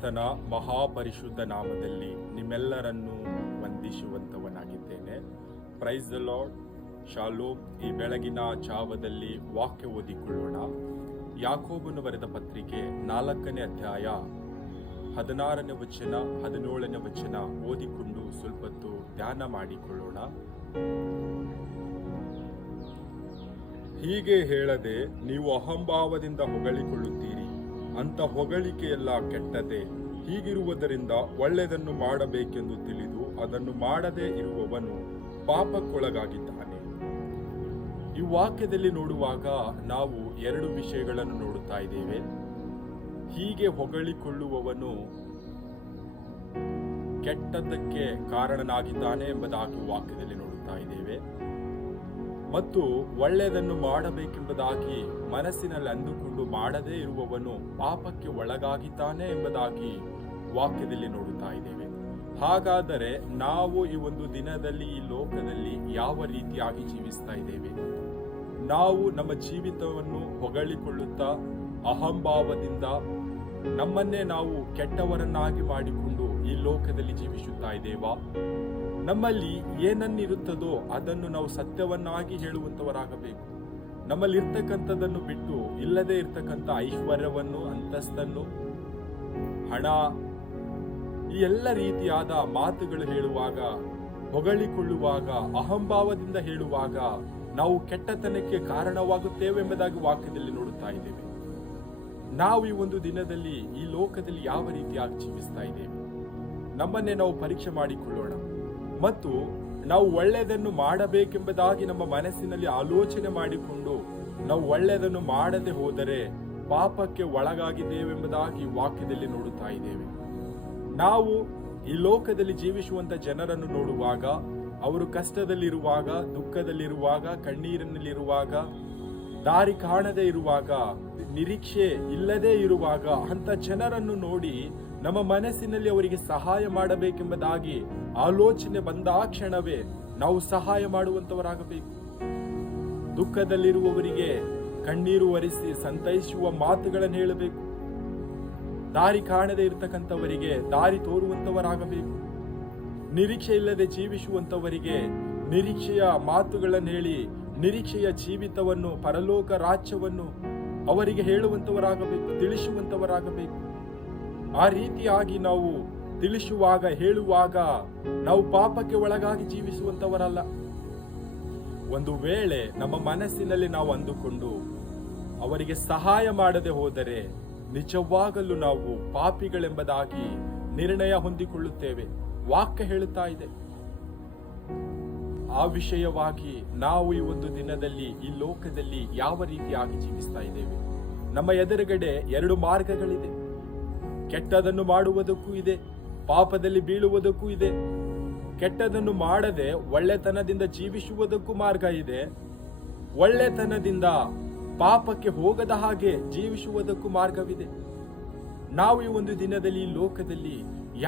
ಕ್ರಿಸ್ತನ ಮಹಾಪರಿಶುದ್ಧ ನಾಮದಲ್ಲಿ ನಿಮ್ಮೆಲ್ಲರನ್ನೂ ವಂದಿಸುವಂತವನಾಗಿದ್ದೇನೆ. Praise the lord. ಶಾಲೋಮ್. ಈ ಬೆಳಗಿನ ಜಾವದಲ್ಲಿ ವಾಕ್ಯ ಓದಿಕೊಳ್ಳೋಣ. ಯಾಕೋಬನು ಬರೆದ ಪತ್ರಿಕೆ 4ನೇ ಅಧ್ಯಾಯ 16ನೇ ವಚನ 17ನೇ ವಚನ ಓದಿಕೊಂಡು ಸ್ವಲ್ಪತ್ತು ಧ್ಯಾನ ಮಾಡಿಕೊಳ್ಳೋಣ. ಹೀಗೆ ಹೇಳದೆ ನೀವು ಅಹಂಭಾವದಿಂದ ಹೊಗಳಿಕೊಳ್ಳುತ್ತೀರಿ. ಅಂತ ಹೊಗಳಿಕೆಯೆಲ್ಲ ಕೆಟ್ಟದೆ. ಹೀಗಿರುವುದರಿಂದ ಒಳ್ಳೆಯದನ್ನು ಮಾಡಬೇಕೆಂದು ತಿಳಿದು ಅದನ್ನು ಮಾಡದೇ ಇರುವವನು ಪಾಪಕ್ಕೊಳಗಾಗಿದ್ದಾನೆ. ಈ ವಾಕ್ಯದಲ್ಲಿ ನೋಡುವಾಗ ನಾವು 2 ವಿಷಯಗಳನ್ನು ನೋಡುತ್ತಾ ಇದ್ದೇವೆ. ಹೀಗೆ ಹೊಗಳಿಕೊಳ್ಳುವವನು ಕೆಟ್ಟದ್ದಕ್ಕೆ ಕಾರಣನಾಗಿದ್ದಾನೆ ಎಂಬುದಾಗಿ ವಾಕ್ಯದಲ್ಲಿ ನೋಡುತ್ತಾ ಇದ್ದೇವೆ. ಮತ್ತು ಒಳ್ಳೆಯದನ್ನು ಮಾಡಬೇಕೆಂಬುದಾಗಿ ಮನಸ್ಸಿನಲ್ಲಿ ಅಂದುಕೊಂಡು ಮಾಡದೇ ಇರುವವನು ಪಾಪಕ್ಕೆ ಒಳಗಾಗಿದ್ದಾನೆ ಎಂಬುದಾಗಿ ವಾಕ್ಯದಲ್ಲಿ ನೋಡುತ್ತಾ ಇದ್ದೇವೆ. ಹಾಗಾದರೆ ನಾವು ಈ ಒಂದು ದಿನದಲ್ಲಿ ಈ ಲೋಕದಲ್ಲಿ ಯಾವ ರೀತಿಯಾಗಿ ಜೀವಿಸ್ತಾ ಇದ್ದೇವೆ? ನಾವು ನಮ್ಮ ಜೀವಿತವನ್ನು ಹೊಗಳಿಕೊಳ್ಳುತ್ತಾ ಅಹಂಭಾವದಿಂದ ನಮ್ಮನ್ನೇ ನಾವು ಕೆಟ್ಟವರನ್ನಾಗಿ ಮಾಡಿಕೊಂಡು ಈ ಲೋಕದಲ್ಲಿ ಜೀವಿಸುತ್ತಾ ಇದ್ದೇವಾ? ನಮ್ಮಲ್ಲಿ ಏನನ್ನಿರುತ್ತದೋ ಅದನ್ನು ನಾವು ಸತ್ಯವನ್ನಾಗಿ ಹೇಳುವಂತವರಾಗಬೇಕು. ನಮ್ಮಲ್ಲಿ ಇರ್ತಕ್ಕಂಥದ್ದನ್ನು ಬಿಟ್ಟು ಇಲ್ಲದೆ ಇರ್ತಕ್ಕಂಥ ಐಶ್ವರ್ಯವನ್ನು, ಅಂತಸ್ತನ್ನು, ಹಣ, ಈ ಎಲ್ಲ ರೀತಿಯಾದ ಮಾತುಗಳು ಹೇಳುವಾಗ, ಹೊಗಳಿಕೊಳ್ಳುವಾಗ, ಅಹಂಭಾವದಿಂದ ಹೇಳುವಾಗ ನಾವು ಕೆಟ್ಟತನಕ್ಕೆ ಕಾರಣವಾಗುತ್ತೇವೆ ಎಂಬುದಾಗಿ ವಾಕ್ಯದಲ್ಲಿ ನೋಡುತ್ತಾ ಇದ್ದೇವೆ. ನಾವು ಈ ಒಂದು ದಿನದಲ್ಲಿ ಈ ಲೋಕದಲ್ಲಿ ಯಾವ ರೀತಿಯಾಗಿ ಜೀವಿಸ್ತಾ ಇದ್ದೇವೆ? ನಮ್ಮನ್ನೇ ನಾವು ಪರೀಕ್ಷೆ ಮಾಡಿಕೊಳ್ಳೋಣ. ಮತ್ತು ನಾವು ಒಳ್ಳೆಯದನ್ನು ಮಾಡಬೇಕೆಂಬುದಾಗಿ ನಮ್ಮ ಮನಸ್ಸಿನಲ್ಲಿ ಆಲೋಚನೆ ಮಾಡಿಕೊಂಡು ನಾವು ಒಳ್ಳೆಯದನ್ನು ಮಾಡದೆ ಹೋದರೆ ಪಾಪಕ್ಕೆ ಒಳಗಾಗಿದ್ದೇವೆಂಬುದಾಗಿ ವಾಕ್ಯದಲ್ಲಿ ನೋಡುತ್ತಾ ಇದ್ದೇವೆ. ನಾವು ಈ ಲೋಕದಲ್ಲಿ ಜೀವಿಸುವಂತ ಜನರನ್ನು ನೋಡುವಾಗ, ಅವರು ಕಷ್ಟದಲ್ಲಿರುವಾಗ, ದುಃಖದಲ್ಲಿರುವಾಗ, ಕಣ್ಣೀರಿನಲ್ಲಿರುವಾಗ, ದಾರಿ ಕಾಣದೇ ಇರುವಾಗ, ನಿರೀಕ್ಷೆ ಇಲ್ಲದೆ ಇರುವಾಗ ಅಂತ ಜನರನ್ನು ನೋಡಿ ನಮ್ಮ ಮನಸ್ಸಿನಲ್ಲಿ ಅವರಿಗೆ ಸಹಾಯ ಮಾಡಬೇಕೆಂಬುದಾಗಿ ಆಲೋಚನೆ ಬಂದ ಕ್ಷಣವೇ ನಾವು ಸಹಾಯ ಮಾಡುವಂತವರಾಗಬೇಕು. ದುಃಖದಲ್ಲಿರುವವರಿಗೆ ಕಣ್ಣೀರು ಒರೆಸಿ ಸಂತೈಸುವ ಮಾತುಗಳನ್ನು ಹೇಳಬೇಕು. ದಾರಿ ಕಾಣದೇ ಇರತಕ್ಕಂಥವರಿಗೆ ದಾರಿ ತೋರುವಂತವರಾಗಬೇಕು. ನಿರೀಕ್ಷೆ ಇಲ್ಲದೆ ಜೀವಿಸುವಂತವರಿಗೆ ನಿರೀಕ್ಷೆಯ ಮಾತುಗಳನ್ನು ಹೇಳಿ ನಿರೀಕ್ಷೆಯ ಜೀವಿತವನ್ನು, ಪರಲೋಕ ರಾಜ್ಯವನ್ನು ಅವರಿಗೆ ಹೇಳುವಂತವರಾಗಬೇಕು, ತಿಳಿಸುವಂತವರಾಗಬೇಕು. ಆ ರೀತಿಯಾಗಿ ನಾವು ತಿಳಿಸುವಾಗ, ಹೇಳುವಾಗ ನಾವು ಪಾಪಕ್ಕೆ ಒಳಗಾಗಿ ಜೀವಿಸುವಂತವರಲ್ಲ. ಒಂದು ವೇಳೆ ನಮ್ಮ ಮನಸ್ಸಿನಲ್ಲಿ ನಾವು ಅಂದುಕೊಂಡು ಅವರಿಗೆ ಸಹಾಯ ಮಾಡದೆ ಹೋದರೆ ನಿಜವಾಗಲೂ ನಾವು ಪಾಪಿಗಳೆಂಬುದಾಗಿ ನಿರ್ಣಯ ಹೊಂದಿಕೊಳ್ಳುತ್ತೇವೆ. ವಾಕ್ಯ ಹೇಳುತ್ತಾ ಇದೆ. ಆ ವಿಷಯವಾಗಿ ನಾವು ಈ ಒಂದು ದಿನದಲ್ಲಿ ಈ ಲೋಕದಲ್ಲಿ ಯಾವ ರೀತಿಯಾಗಿ ಜೀವಿಸ್ತಾ ಇದ್ದೇವೆ? ನಮ್ಮ ಎದುರುಗಡೆ 2 ಮಾರ್ಗಗಳಿದೆ. ಕೆಟ್ಟದನ್ನು ಮಾಡುವುದಕ್ಕೂ ಇದೆ, ಪಾಪದಲ್ಲಿ ಬೀಳುವುದಕ್ಕೂ ಇದೆ. ಕೆಟ್ಟದನ್ನು ಮಾಡದೆ ಒಳ್ಳೆತನದಿಂದ ಜೀವಿಸುವುದಕ್ಕೂ ಮಾರ್ಗ ಇದೆ. ಒಳ್ಳೆತನದಿಂದ ಪಾಪಕ್ಕೆ ಹೋಗದ ಹಾಗೆ ಜೀವಿಸುವುದಕ್ಕೂ ಮಾರ್ಗವಿದೆ. ನಾವು ಈ ಒಂದು ದಿನದಲ್ಲಿ ಈ ಲೋಕದಲ್ಲಿ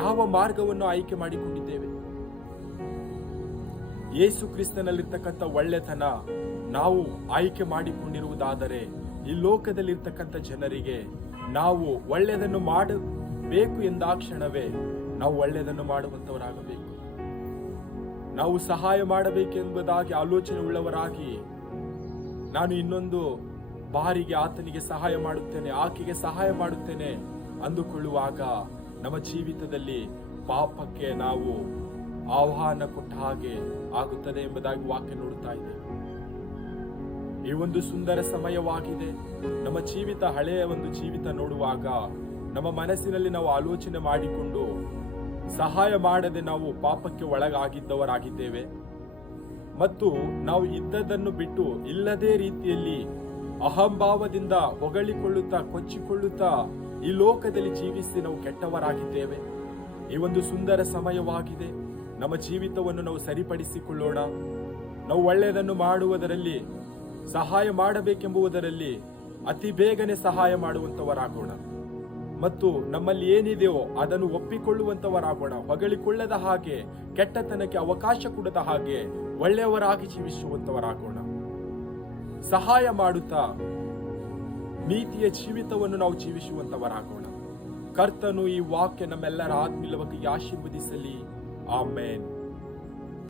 ಯಾವ ಮಾರ್ಗವನ್ನು ಆಯ್ಕೆ ಮಾಡಿಕೊಂಡಿದ್ದೇವೆ? ಯೇಸು ಕ್ರಿಸ್ತನಲ್ಲಿರ್ತಕ್ಕಂಥ ಒಳ್ಳೆತನ ನಾವು ಆಯ್ಕೆ ಮಾಡಿಕೊಂಡಿರುವುದಾದರೆ ಈ ಲೋಕದಲ್ಲಿರ್ತಕ್ಕಂಥ ಜನರಿಗೆ ನಾವು ಒಳ್ಳೆಯದನ್ನು ಮಾಡಬೇಕು ಎಂದಾಕ್ಷಣವೇ ನಾವು ಒಳ್ಳೆಯದನ್ನು ಮಾಡುವಂತವರಾಗಬೇಕು. ನಾವು ಸಹಾಯ ಮಾಡಬೇಕೆಂಬುದಾಗಿ ಆಲೋಚನೆ ಉಳ್ಳವರಾಗಿ, ನಾನು ಇನ್ನೊಂದು ಬಾರಿಗೆ ಆತನಿಗೆ ಸಹಾಯ ಮಾಡುತ್ತೇನೆ, ಆಕೆಗೆ ಸಹಾಯ ಮಾಡುತ್ತೇನೆ ಅಂದುಕೊಳ್ಳುವಾಗ ನಮ್ಮ ಜೀವಿತದಲ್ಲಿ ಪಾಪಕ್ಕೆ ನಾವು ಆಹ್ವಾನ ಕೊಟ್ಟ ಹಾಗೆ ಆಗುತ್ತದೆ ಎಂಬುದಾಗಿ ವಾಕ್ಯ ನೋಡುತ್ತಾ ಇದೆ. ಈ ಒಂದು ಸುಂದರ ಸಮಯವಾಗಿದೆ. ನಮ್ಮ ಜೀವಿತ, ಹಳೆಯ ಒಂದು ಜೀವಿತ ನೋಡುವಾಗ ನಮ್ಮ ಮನಸ್ಸಿನಲ್ಲಿ ನಾವು ಆಲೋಚನೆ ಮಾಡಿಕೊಂಡು ಸಹಾಯ ಮಾಡದೆ ನಾವು ಪಾಪಕ್ಕೆ ಒಳಗಾಗಿದ್ದವರಾಗಿದ್ದೇವೆ. ಮತ್ತು ನಾವು ಇದ್ದದನ್ನು ಬಿಟ್ಟು ಇಲ್ಲದೇ ರೀತಿಯಲ್ಲಿ ಅಹಂಭಾವದಿಂದ ಹೊಗಳಿಕೊಳ್ಳುತ್ತಾ, ಕೊಚ್ಚಿಕೊಳ್ಳುತ್ತಾ ಈ ಲೋಕದಲ್ಲಿ ಜೀವಿಸಿ ನಾವು ಕೆಟ್ಟವರಾಗಿದ್ದೇವೆ. ಈ ಒಂದು ಸುಂದರ ಸಮಯವಾಗಿದೆ. ನಮ್ಮ ಜೀವಿತವನ್ನು ನಾವು ಸರಿಪಡಿಸಿಕೊಳ್ಳೋಣ. ನಾವು ಒಳ್ಳೆಯದನ್ನು ಮಾಡುವುದರಲ್ಲಿ, ಸಹಾಯ ಮಾಡಬೇಕೆಂಬುದರಲ್ಲಿ ಅತಿ ಬೇಗನೆ ಸಹಾಯ ಮಾಡುವಂತವರಾಗೋಣ. ಮತ್ತು ನಮ್ಮಲ್ಲಿ ಏನಿದೆಯೋ ಅದನ್ನು ಒಪ್ಪಿಕೊಳ್ಳುವಂತವರಾಗೋಣ. ಹೊಗಳಿಕೊಳ್ಳದ ಹಾಗೆ, ಕೆಟ್ಟತನಕ್ಕೆ ಅವಕಾಶ ಕೊಡದ ಹಾಗೆ ಒಳ್ಳೆಯವರಾಗಿ ಜೀವಿಸುವಂತವರಾಗೋಣ. ಸಹಾಯ ಮಾಡುತ್ತಾ ನೀತಿಯ ಜೀವಿತವನ್ನು ನಾವು ಜೀವಿಸುವಂತವರಾಗೋಣ. ಕರ್ತನು ಈ ವಾಕ್ಯ ನಮ್ಮೆಲ್ಲರ ಆತ್ಮೀಯವಾಗಿ ಆಶೀರ್ವದಿಸಲಿ. ಆಮೇನ್.